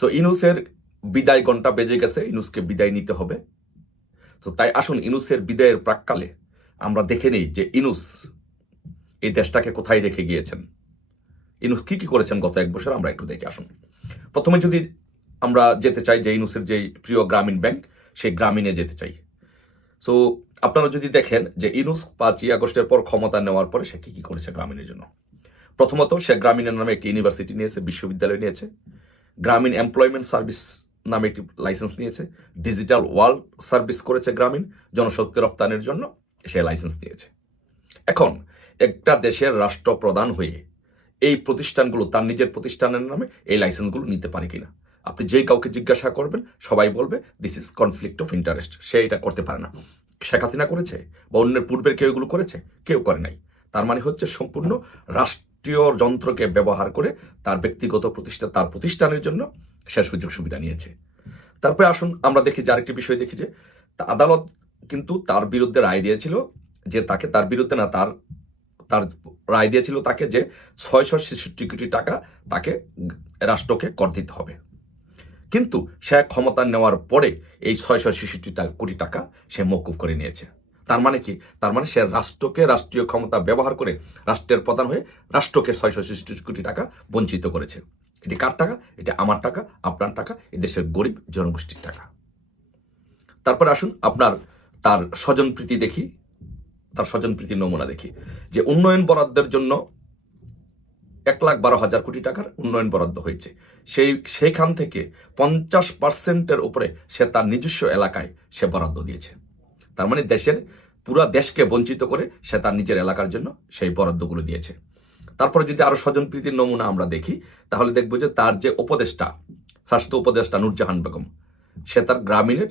So ইনুসের বিদায় ঘণ্টা বেজে গেছে, ইনুসকে বিদায় নিতে হবে। তো তাই আসুন ইনুসের বিদায়ের প্রাক্কালে আমরা দেখে নিই যে ইনুস এই দেশটাকে কোথায় রেখে গিয়েছেন, ইনুস কি কি করেছেন গত 1 বছর আমরা একটু দেখে আসুন। প্রথমে যদি আমরা যেতে চাই যে ইনুসের যে প্রিয় গ্রামীণ ব্যাংক, সেই গ্রামীণে যেতে চাই। সো আপনারা যদি দেখেন যে ইনুস 5ই আগস্টের পর ক্ষমতা নেওয়ার পরে সে কি কি করেছে গ্রামীণের জন্য। প্রথমত সে গ্রামীণের নামে একটি ইউনিভার্সিটি নিয়েছে, বিশ্ববিদ্যালয় নিয়েছে, গ্রামীণ এমপ্লয়মেন্ট সার্ভিস নামে একটি লাইসেন্স নিয়েছে, ডিজিটাল ওয়ার্ল্ড সার্ভিস করেছে গ্রামীণ জনশক্তি রপ্তানির জন্য, সে লাইসেন্স নিয়েছে। এখন একটা দেশের রাষ্ট্রপ্রধান হয়ে এই প্রতিষ্ঠানগুলো তার নিজের প্রতিষ্ঠানের নামে এই লাইসেন্সগুলো নিতে পারে কিনা, আপনি যে কাউকে জিজ্ঞাসা করবেন সবাই বলবে this is conflict of interest, সে এটা করতে পারে না। শেখ হাসিনা করেছে বা অন্যের পূর্বের কেউ এগুলো করেছে? কেউ করে নাই। তার মানে হচ্ছে সম্পূর্ণ রাষ্ট্রীয় যন্ত্রকে ব্যবহার করে তার ব্যক্তিগত তার প্রতিষ্ঠানের জন্য সে সুযোগ সুবিধা নিয়েছে। তারপরে আসুন আমরা দেখি যে আরেকটি বিষয় দেখি যে আদালত কিন্তু তার বিরুদ্ধে রায় দিয়েছিল যে তাকে, তার বিরুদ্ধে না, তার রায় দিয়েছিল তাকে যে 666 কোটি টাকা তাকে রাষ্ট্রকে কর দিতে হবে। কিন্তু সে ক্ষমতা নেওয়ার পরে এই 666 কোটি টাকা সে মওকুফ করে নিয়েছে। তার মানে কি? তার মানে সে রাষ্ট্রকে, রাষ্ট্রীয় ক্ষমতা ব্যবহার করে রাষ্ট্রের প্রধান হয়ে রাষ্ট্রকে 666 কোটি টাকা বঞ্চিত করেছে। এটি কার টাকা? এটি আমার টাকা, আপনার টাকা, এদেশের গরিব জনগোষ্ঠীর টাকা। তারপরে আসুন আপনার তার স্বজনপ্রীতি দেখি, তার স্বজনপ্রীতির নমুনা দেখি যে উন্নয়ন বরাদ্দের জন্য 1,12,000 কোটি টাকার উন্নয়ন বরাদ্দ হয়েছে। সেইখান থেকে 50%-এর উপরে সে তার নিজস্ব এলাকায় সে বরাদ্দ দিয়েছে। তার মানে দেশের পুরা দেশকে বঞ্চিত করে সে তার নিজের এলাকার জন্য সেই বরাদ্দগুলো দিয়েছে। তারপরে যদি আরো স্বজনপ্রীতির নমুনা আমরা দেখি তাহলে দেখবো যে তার যে উপদেষ্টা, স্বাস্থ্য উপদেষ্টা নূরজাহান বেগম, সে তার গ্রামীণের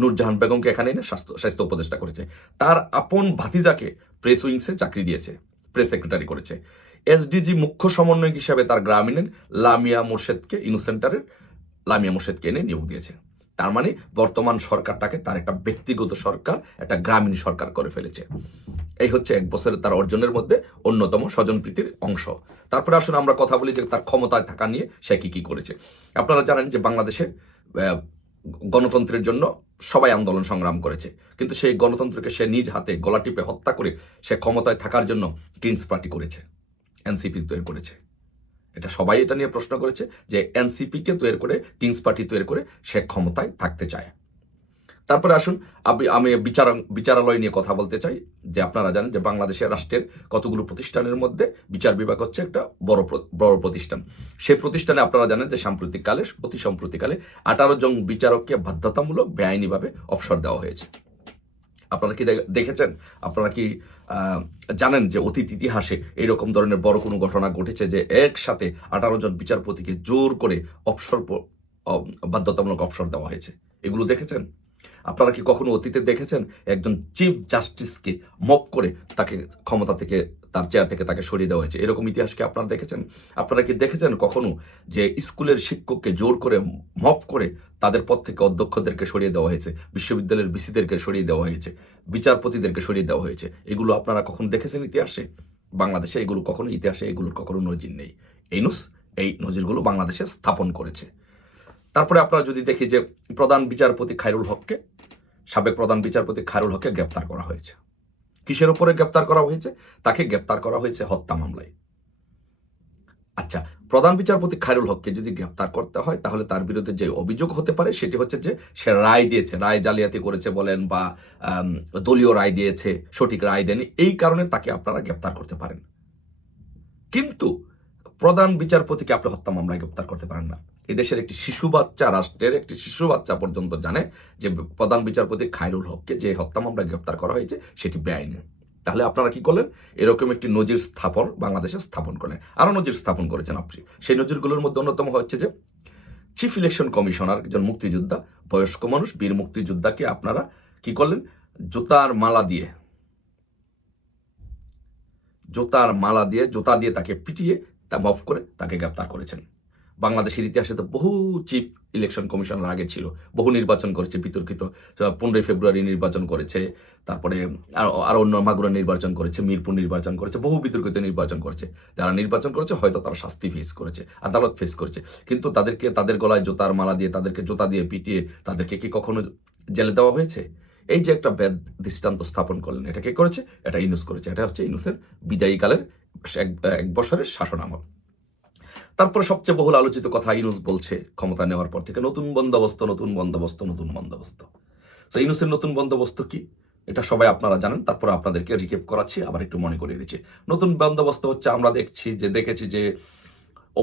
নূরজাহান বেগমকে এখানে এনে স্বাস্থ্য উপদেষ্টা করেছে। তার আপন ভাতিজাকে প্রেস উইংসে চাকরি দিয়েছে, প্রেস সেক্রেটারি করেছে। এসডিজি মুখ্য সমন্বয়ক হিসাবে তার গ্রামীণের লামিয়া মোর্শেদকে, ইনুসেন্টারের লামিয়া মোর্শেদকে এনে নিয়োগ দিয়েছে। তার মানে বর্তমান সরকারটাকে তার একটা ব্যক্তিগত সরকার, একটা গ্রামীণ সরকার করে ফেলেছে। এই হচ্ছে 1 বছরের তার অর্জনের মধ্যে অন্যতম স্বজনপ্রীতির অংশ। তারপরে আসুন আমরা কথা বলি যে তার ক্ষমতায় থাকা নিয়ে সে কি কি করেছে। আপনারা জানেন যে বাংলাদেশে গণতন্ত্রের জন্য সবাই আন্দোলন সংগ্রাম করেছে, কিন্তু সেই গণতন্ত্রকে সে নিজ হাতে গলা টিপে হত্যা করে সে ক্ষমতায় থাকার জন্য কিংস পার্টি করেছে, এনসিপি তৈরি করেছে। এটা সবাই এটা নিয়ে প্রশ্ন করেছে যে এনসিপিকে তৈরি করে, কিংস পার্টি তৈরি করে সে ক্ষমতায় থাকতে চায়। তারপরে আসুন আমি বিচারালয় নিয়ে কথা বলতে চাই যে আপনারা জানেন যে বাংলাদেশের রাষ্ট্রের কতগুলো প্রতিষ্ঠানের মধ্যে বিচার বিভাগ হচ্ছে একটা বড় প্রতিষ্ঠান। সেই প্রতিষ্ঠানে আপনারা জানেন যে অতি সাম্প্রতিককালে 18 জন বিচারককে বাধ্যতামূলক বেআইনিভাবে অবসর দেওয়া হয়েছে। আপনারা কি দেখেছেন? আপনারা কি জানেন যে অতীত ইতিহাসে এরকম ধরনের বড় কোনো ঘটনা ঘটেছে যে একসাথে 18 জন বিচারপতিকে জোর করে বাধ্যতামূলক অবসর দেওয়া হয়েছে? এগুলো দেখেছেন? আপনারা কি কখনো অতীতে দেখেছেন একজন চিফ জাস্টিসকে মপ করে তাকে ক্ষমতা থেকে, তার চেয়ার থেকে তাকে সরিয়ে দেওয়া হয়েছে? এরকম ইতিহাসকে আপনারা দেখেছেন? আপনারা কি দেখেছেন কখনো যে স্কুলের শিক্ষককে জোর করে মপ করে তাদের পদ থেকে অধ্যক্ষদেরকে সরিয়ে দেওয়া হয়েছে, বিশ্ববিদ্যালয়ের ভিসিদেরকে সরিয়ে দেওয়া হয়েছে, বিচারপতিদেরকে সরিয়ে দেওয়া হয়েছে? এগুলো আপনারা কখনো দেখেছেন ইতিহাসে? বাংলাদেশে এগুলো কখনো, ইতিহাসে এগুলোর কখনো নজির নেই। এই নজিরগুলো বাংলাদেশে স্থাপন করেছে। তারপরে আপনারা যদি দেখি যে সাবেক প্রধান বিচারপতি খায়রুল হককে গ্রেপ্তার করা হয়েছে। কিসের উপরে গ্রেপ্তার করা হয়েছে? তাকে গ্রেপ্তার করা হয়েছে হত্যা মামলায়। আচ্ছা, প্রধান বিচারপতি খায়রুল হককে যদি গ্রেপ্তার করতে হয় তাহলে তার বিরুদ্ধে যে অভিযোগ হতে পারে সেটি হচ্ছে যে সে রায় দিয়েছে, রায় জালিয়াতি করেছে বলেন বা দলীয় রায় দিয়েছে, সঠিক রায় দেয়নি, এই কারণে তাকে আপনারা গ্রেপ্তার করতে পারেন। কিন্তু প্রধান বিচারপতিকে আপনি হত্যা মামলায় গ্রেপ্তার করতে পারেন না। এদেশের একটি শিশু বাচ্চা, রাষ্ট্রের একটি শিশু বাচ্চা পর্যন্ত জানে যে প্রধান বিচারপতি খায়রুল হককে যে হত্যা মামলায় গ্রেপ্তার করা হয়েছে সেটি বেআইনি। তাহলে আপনারা কি করলেন? এরকম একটি নজির বাংলাদেশে স্থাপন করলেন। আরো নজির স্থাপন করেছেন আপনি। সেই নজিরগুলোর মধ্যে অন্যতম হচ্ছে যে চিফ ইলেকশন কমিশনার, একজন মুক্তিযোদ্ধা, বয়স্ক মানুষ, বীর মুক্তিযোদ্ধাকে আপনারা কি করলেন? জুতার মালা দিয়ে জুতা দিয়ে তাকে পিটিয়ে তা মাফ করে তাকে গ্রেপ্তার করেছেন। বাংলাদেশের ইতিহাসে তো বহু চিফ ইলেকশন কমিশনার আগে ছিল, বহু নির্বাচন করেছে, বিতর্কিত 15 ফেব্রুয়ারি নির্বাচন করেছে, তারপরে আরো অন্য মাগুরা নির্বাচন করেছে, মিরপুর নির্বাচন করেছে, বহু বিতর্কিত নির্বাচন করেছে। যারা নির্বাচন করেছে হয়তো তারা শাস্তি ফেস করেছে, আদালত ফেস করেছে, কিন্তু তাদেরকে তাদের গলায় জোতার মালা দিয়ে, তাদেরকে জোতা দিয়ে পিটিয়ে তাদেরকে কি কখনো জেলে দেওয়া হয়েছে? এই যে একটা ব্যাড দৃষ্টান্ত স্থাপন করলেন, এটা কে করেছে? এটা ইউনূস করেছে। এটা হচ্ছে ইউনূসের বিদায়ীকালের এক বছরের শাসনামল। তারপরে সবচেয়ে বহুল আলোচিত কথা ইউনূস বলছে ক্ষমতা নেওয়ার পর থেকে, নতুন বন্দোবস্ত, নতুন বন্দোবস্ত, নতুন বন্দোবস্ত। তো ইউনূসের নতুন বন্দোবস্ত কি এটা সবাই আপনারা জানেন, তারপরে আপনাদেরকে রিকেপ করাচ্ছি, আবার একটু মনে করিয়ে দিচ্ছি। নতুন বন্দোবস্ত হচ্ছে, আমরা দেখেছি যে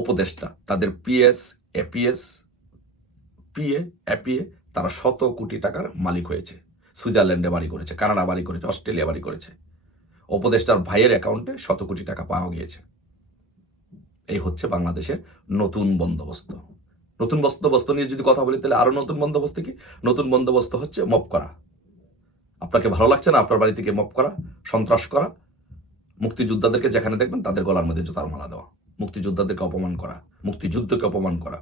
উপদেষ্টা, তাদের পিএস, এপিএস, পিএ, এপিএ, তারা 100 কোটি টাকার মালিক হয়েছে। সুইজারল্যান্ডে বাড়ি করেছে, কানাডা বাড়ি করেছে, অস্ট্রেলিয়া বাড়ি করেছে। উপদেষ্টার ভাইয়ের অ্যাকাউন্টে 100 কোটি টাকা পাওয়া গিয়েছে। এই হচ্ছে বাংলাদেশের নতুন বন্দোবস্ত। নতুন বন্দোবস্ত নিয়ে যদি কথা বলি, তাহলে আরো নতুন বন্দোবস্ত কি? নতুন বন্দোবস্ত হচ্ছে মব করা। আপনাকে ভালো লাগছে না আপনার বাড়ি থেকে মব করা, সন্ত্রাস করা, মুক্তিযোদ্ধাদেরকে যেখানে দেখবেন তাদের গলার মধ্যে জুতার মালা দেওয়া, মুক্তিযোদ্ধাদেরকে অপমান করা, মুক্তিযুদ্ধকে অপমান করা,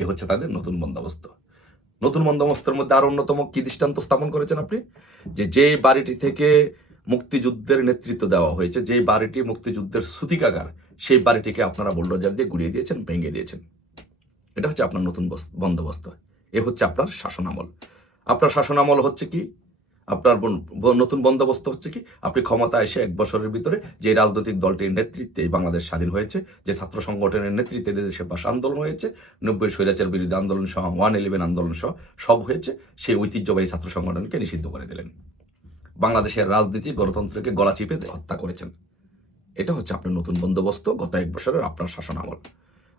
এ হচ্ছে তাদের নতুন বন্দোবস্ত। নতুন বন্দোবস্তের মধ্যে আরো অন্যতম কি দৃষ্টান্ত স্থাপন করেছেন আপনি? যে বাড়িটি থেকে মুক্তিযুদ্ধের নেতৃত্ব দেওয়া হয়েছে, যে বাড়িটি মুক্তিযুদ্ধের সূতিকাগার, সেই বাড়িটিকে আপনারা বুলডোজার দিয়ে গুড়িয়ে দিয়েছেন, ভেঙে দিয়েছেন। এটা হচ্ছে আপনার নতুন বন্দোবস্ত। এ হচ্ছে আপনার শাসনামল। আপনার শাসনামল হচ্ছে কি? আপনার নতুন বন্দোবস্ত হচ্ছে কি? আপনি ক্ষমতা এসে 1 বছরের ভিতরে যে রাজনৈতিক দলটির নেতৃত্বে বাংলাদেশ স্বাধীন হয়েছে, যে ছাত্র সংগঠনের নেতৃত্বে দেশের ভাষা আন্দোলন হয়েছে, 90 স্বৈরাচার বিরোধী আন্দোলন সহ 111 আন্দোলন সহ সব হয়েছে, সেই ঐতিহ্যবাহী ছাত্র সংগঠনকে নিষিদ্ধ করে দিলেন। বাংলাদেশের রাজনীতি, গণতন্ত্রকে গলা চিপে হত্যা করেছেন। এটা হচ্ছে আপনার নতুন বন্দোবস্ত, গত 1 বছরের আপনার শাসনামল।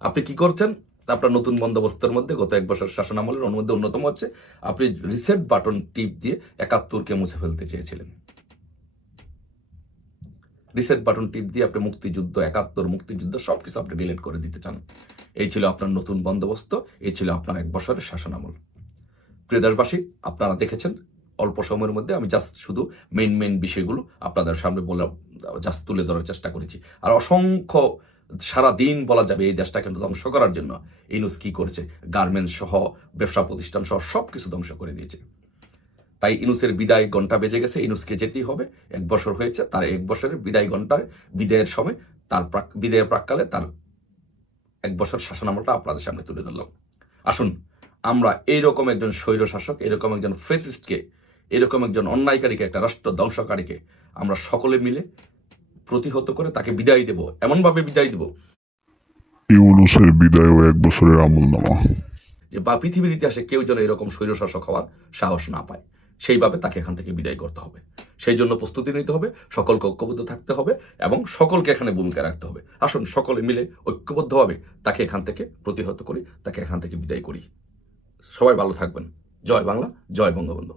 আপনি কি করছেন? আপনার নতুন বন্দোবস্তের মধ্যে গত 1 বছর শাসনামলের মধ্যে অন্যতম হচ্ছে, আপনি রিসেট বাটন টিপ দিয়ে 71কে মুছে ফেলতে চেয়েছিলেন। রিসেট বাটন টিপ দিয়ে আপনি মুক্তিযুদ্ধ, 71 মুক্তিযুদ্ধ সবকিছু আপনি ডিলিট করে দিতে চান। এই ছিল আপনার নতুন বন্দোবস্ত, এই ছিল আপনার 1 বছরের শাসনামল। প্রিয় দেশবাসী, আপনারা দেখেছেন অল্প সময়ের মধ্যে আমি জাস্ট শুধু মেইন বিষয়গুলো আপনাদের সামনে জাস্ট তুলে ধরার চেষ্টা করেছি। আর অসংখ্য সারাদিন বলা যাবে এই দেশটাকে ধ্বংস করার জন্য ইউনূস কি করেছে, গার্মেন্টস সহ, ব্যবসা প্রতিষ্ঠান সহ সবকিছু ধ্বংস করে দিয়েছে। তাই ইউনূসের বিদায় ঘন্টা বেজে গেছে, ইউনূসকে যেতেই হবে। 1 বছর হয়েছে, তার 1 বছরের বিদায় ঘন্টার বিদায়ের সময়, তার বিদায়ের প্রাককালে তার 1 বছর শাসনামলটা আপনাদের সামনে তুলে ধরলাম। আসুন আমরা এইরকম একজন স্বৈরশাসক, এরকম একজন ফেসিস্টকে, এরকম একজন অন্যায়কারীকে, একটা রাষ্ট্র ধ্বংসকারীকে আমরা সকলে মিলে প্রতিহত করে তাকে বিদায় দেব, এমনভাবে বিদায় দেব ইউনূসের বিদায়ও 1 বছরের আমলনামা। যে বা পৃথিবীর ইতিহাসে কেউ যেন এরকম স্বৈরশাসক হওয়ার সাহস না পায়। সেইভাবে তাকে এখান থেকে বিদায় করতে হবে। সেই জন্য প্রস্তুতি নিতে হবে, সকলকে ঐক্যবদ্ধ থাকতে হবে এবং সকলকে এখানে ভূমিকা রাখতে হবে। আসুন সকলে মিলে ঐক্যবদ্ধভাবে তাকে এখান থেকে প্রতিহত করি, তাকে এখান থেকে বিদায় করি। সবাই ভালো থাকবেন। জয় বাংলা, জয় বঙ্গবন্ধু।